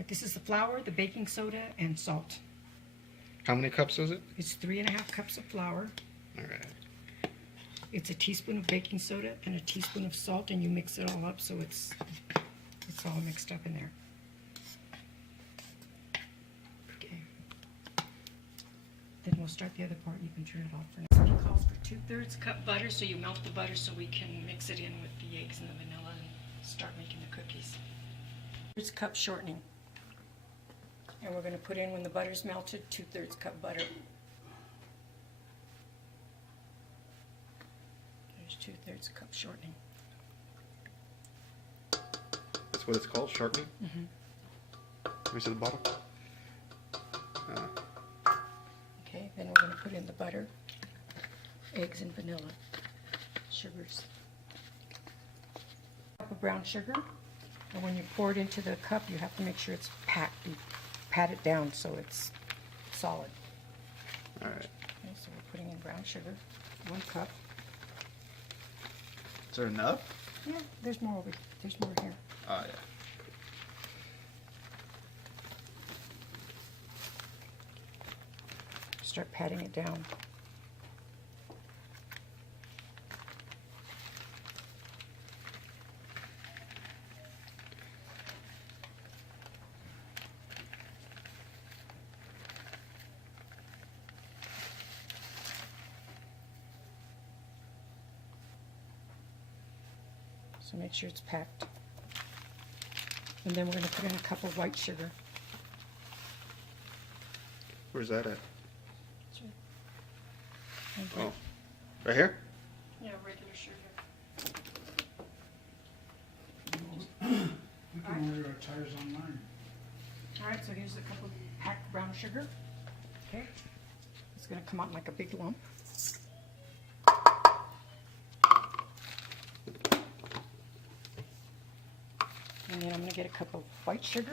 Right, this is the flour, the baking soda, and salt. How many cups is it? It's 3.5 cups of flour. All right. It's a teaspoon of baking soda and a teaspoon of salt, and you mix it all up so it's all mixed up in there. Okay. Then we'll start the other part. You can turn it off for now. It calls for 2/3 cup butter, so you melt the butter so we can mix it in with the eggs and the vanilla and start making the cookies. 2/3 cup shortening. And we're going to put in, when the butter's melted, 2/3 cup butter. There's 2/3 cup shortening. That's what it's called, shortening? Mm-hmm. Let me see the bottle. Okay, then we're going to put in the butter, eggs, and vanilla, sugars. A cup of brown sugar, and when you pour it into the cup, you have to make sure it's packed. You pat it down so it's solid. All right. Okay, so we're putting in brown sugar, 1 cup. Is there enough? Yeah, there's more over. There's more here. Oh, yeah. Start patting it down. So make sure it's packed. And then we're going to put in a cup of white sugar. Where's that at? Okay. Oh. Right here? Yeah, regular sugar. You can order our tires online. Alright, so here's a cup of packed brown sugar. Okay. It's going to come out like a big lump. And then I'm going to get a cup of white sugar.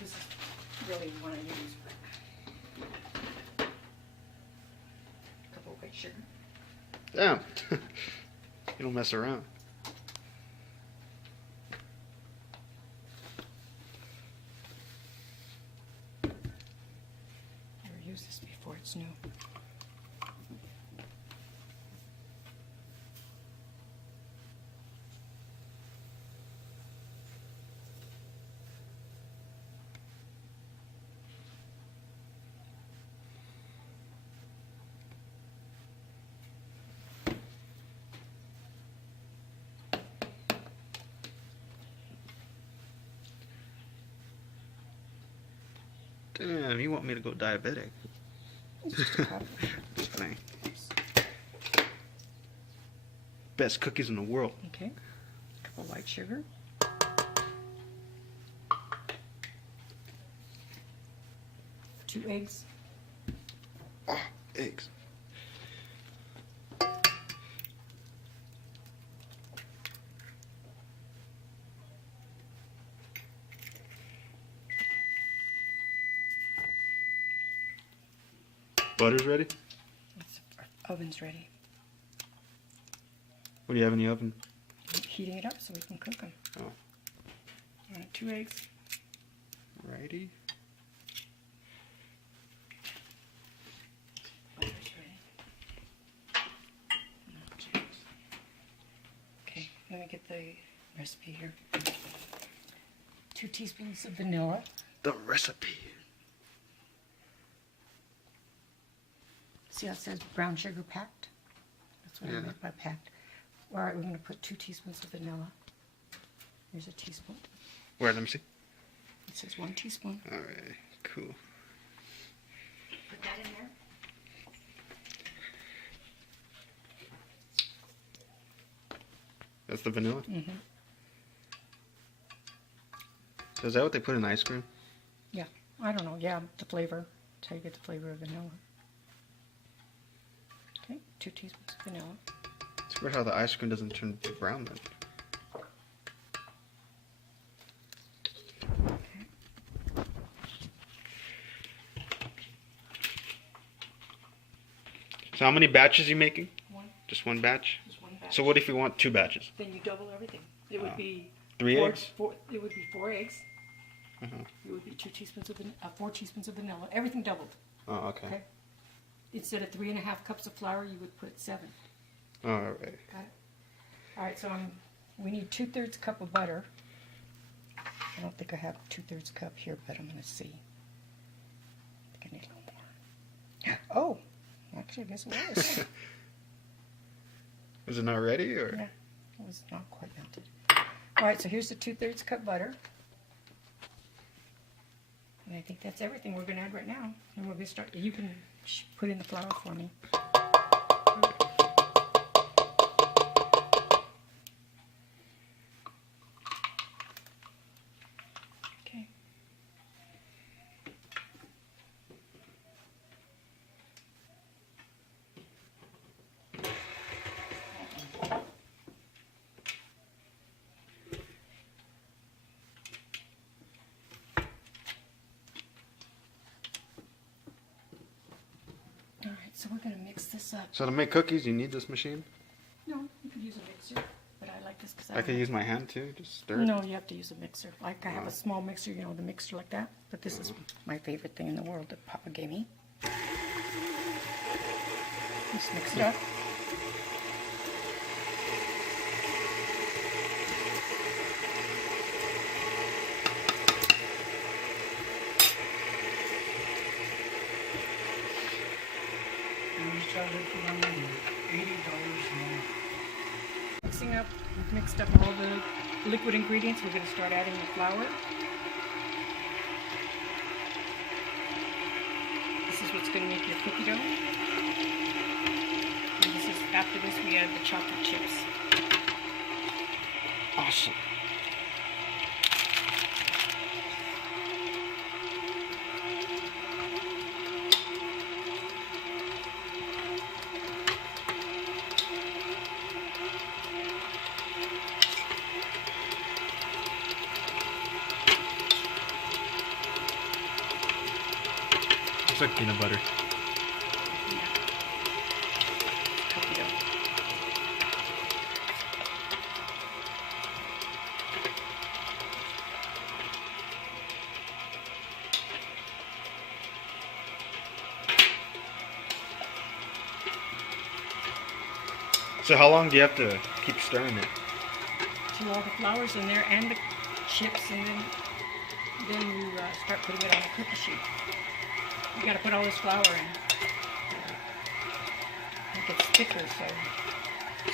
This is really what I use. But a cup of white sugar. Damn. You don't mess around. Never used this before, it's new. Damn, you want me to go diabetic? It's just a cup. Just playing. Best cookies in the world. Okay. Cup of white sugar. 2 eggs. Eggs. Butter's ready? Our oven's ready. What do you have in the oven? Heating it up so we can cook them. Oh. Alright, 2 eggs. Righty. Butter's ready. Okay, let me get the recipe here. 2 teaspoons of vanilla. The recipe. See how it says brown sugar packed? That's what I Yeah. meant by packed. All right, we're going to put 2 teaspoons of vanilla. Here's a teaspoon. Where? Let me see. It says 1 teaspoon. All right. Cool. Put that in there. That's the vanilla? Mm-hmm. So is that what they put in ice cream? Yeah, I don't know. Yeah, the flavor. That's how you get the flavor of vanilla. Okay, 2 teaspoons of vanilla. It's weird how the ice cream doesn't turn brown then. Okay. So how many batches are you making? 1. Just one batch? Just 1 batch. So what if you want 2 batches? Then you double everything. It would be 3 eggs? It would be 4 eggs. It would be 4 teaspoons of vanilla. Everything doubled. Oh, okay. Instead of 3.5 cups of flour, you would put 7. All right. Got it? All right, so we need 2/3 cup of butter. I don't think I have 2/3 cup here, but I'm going to see. I think I need a little more. Oh, actually, I guess it was. Is it not ready, or? Yeah, it was not quite melted. All right, so here's the 2/3 cup butter. And I think that's everything we're going to add right now. And we're going to start. You can put in the flour for me. Okay. All right, so we're going to mix this up. So to make cookies, you need this machine? No, you could use a mixer, but I like this because I could use my hand too, just stir it? No, you have to use a mixer. Like I have a small mixer, you know, the mixer like that. But this is my favorite thing in the world that Papa gave me. Just mix it up. Mixing up, we've mixed up all the liquid ingredients. We're going to start adding the flour. This is what's going to make your cookie dough. And this is, after this, we add the chocolate chips. Awesome. It's like peanut butter. Yeah. Cookie dough. So how long do you have to keep stirring it? Till all the flour's in there and the chips, and then you start putting it on a cookie sheet. You got to put all this flour in. It gets thicker, so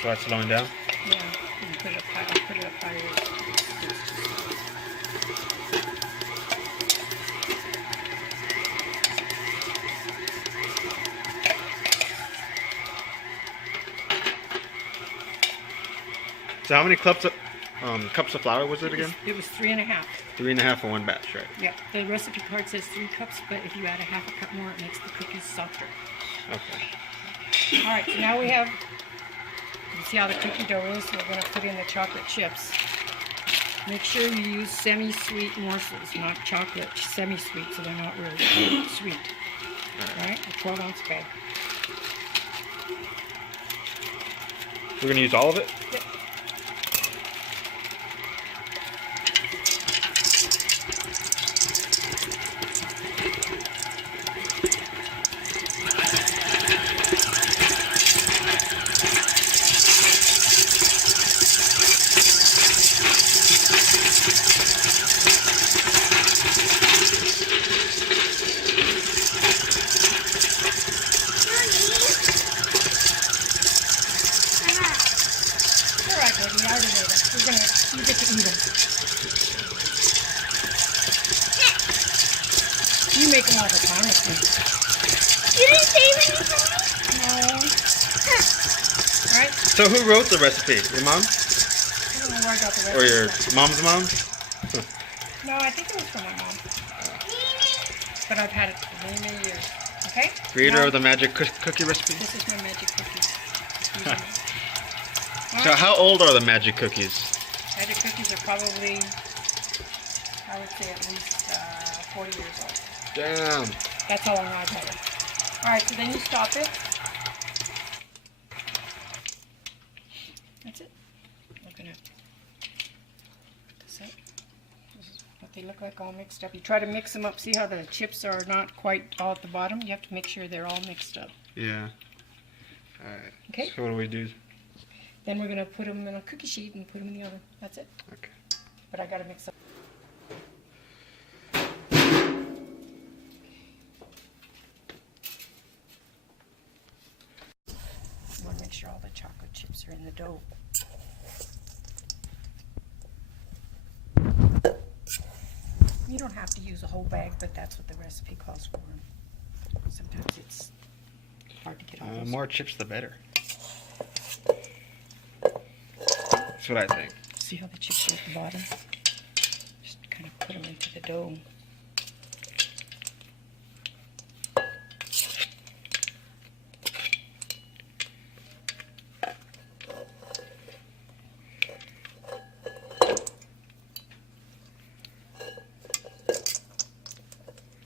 So that's slowing down? yeah. You put it up high. I'll put it up higher. So how many cups of flour was it again? It was 3.5. 3.5 for one batch, right? Yeah. The recipe card says 3 cups, but if you add a 1/2 cup more, it makes the cookies softer. Okay. All right. So now we have. You see how the cookie dough is? We're going to put in the chocolate chips. Make sure you use semi-sweet morsels, not chocolate, semi-sweet, so they're not really sweet. All right, a 12-ounce bag. We're gonna use all of it? Yep. You get to eat them. You make them all the time with me. You didn't save any for me? No. Alright? So who wrote the recipe? Your mom? I don't know where I got the recipe. Or your mom's mom? No, I think it was from my mom. But I've had it for many, many years. Okay? Creator Now, of the magic cookie recipe? This is my magic cookies. So how old are the magic cookies? Magic cookies are probably, I would say, at least 40 years old. Damn. That's how long I've had it. Alright, so then you stop it. They look like all mixed up. You try to mix them up. See how the chips are not quite all at the bottom? You have to make sure they're all mixed up. Yeah. Alright. Okay. So what do we do? Then we're going to put them in a cookie sheet and put them in the oven. That's it. Okay. But I got to mix up. You want to make sure all the chocolate chips are in the dough. You don't have to use a whole bag, but that's what the recipe calls for. Sometimes it's hard to get all those. More chips, the better. That's what I think. See how the chips are at the bottom? Just kind of put them into the dough.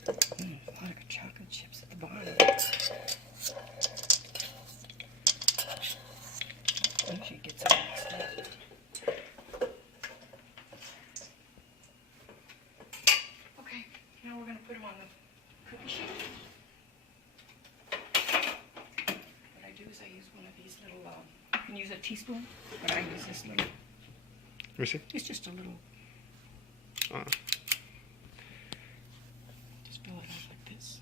A lot of chocolate chips at the bottom. I should get some mixed up. Okay, now we're going to put them on the cookie sheet. What I do is I use one of these little, you can use a teaspoon, but I use this little, Let me see. it's just a little, Uh, just fill it out like this.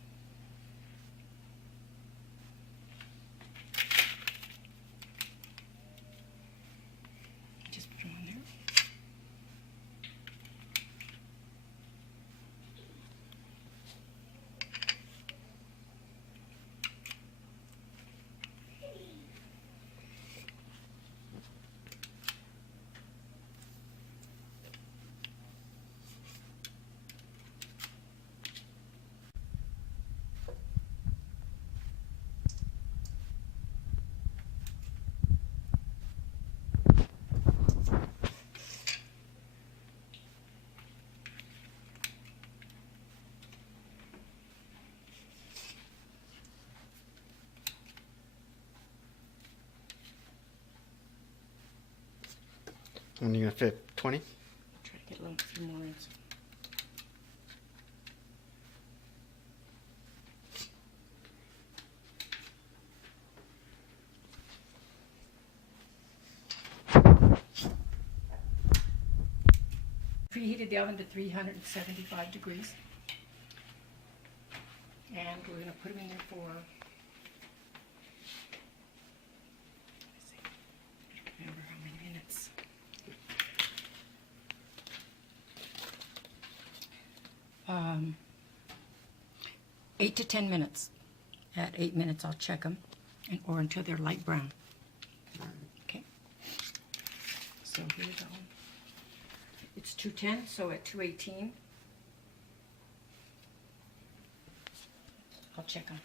Just put them on there. and you're gonna fit 20? Try to get a few more in. Preheated the oven to 375 degrees. And we're going to put them in there for, let's see, I don't remember how many minutes. Um, 8 to 10 minutes. At 8 minutes, I'll check them, or until they're light brown. Okay. So here we go. It's 210, so at 218, I'll check them.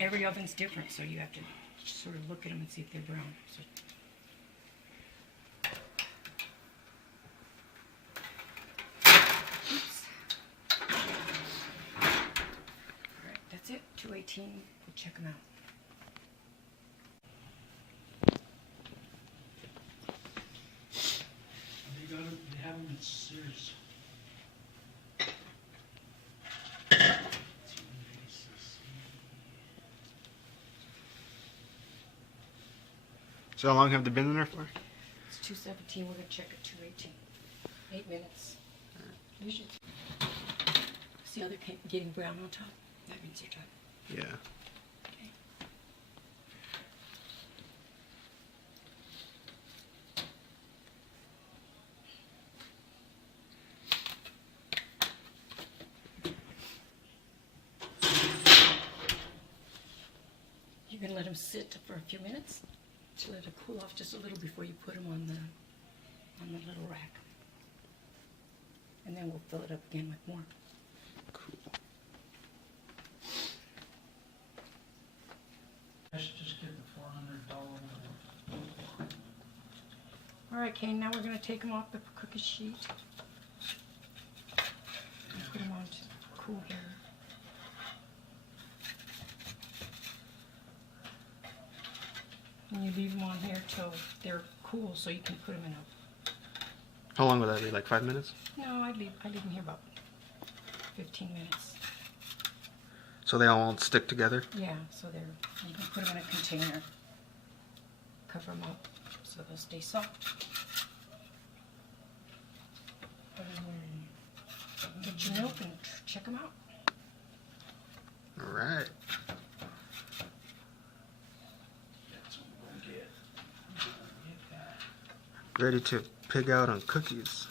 Every oven's different, so you have to sort of look at them and see if they're brown. So, oops. All right, that's it. 218. We'll check them out. They have them in Sears. So how long have they been in there for? It's 217. We're going to check at 218. 8 minutes. Usually. See how they're getting brown on top? That means they're done. Yeah. Okay. You can let them sit for a few minutes to let it cool off just a little before you put them on the little rack. And then we'll fill it up again with more. Cool. I should just get the $400 one. All right, Kane, now we're going to take them off the cookie sheet and put them on to cool here. And you leave them on here till they're cool so you can put them in a How long would that be? Like 5 minutes? No, I leave in here about 15 minutes. So they all won't stick together? Yeah, so you can put them in a container, cover them up so they'll stay soft. Get your milk and check them out. All right. That's what we're gonna get. Ready to pig out on cookies.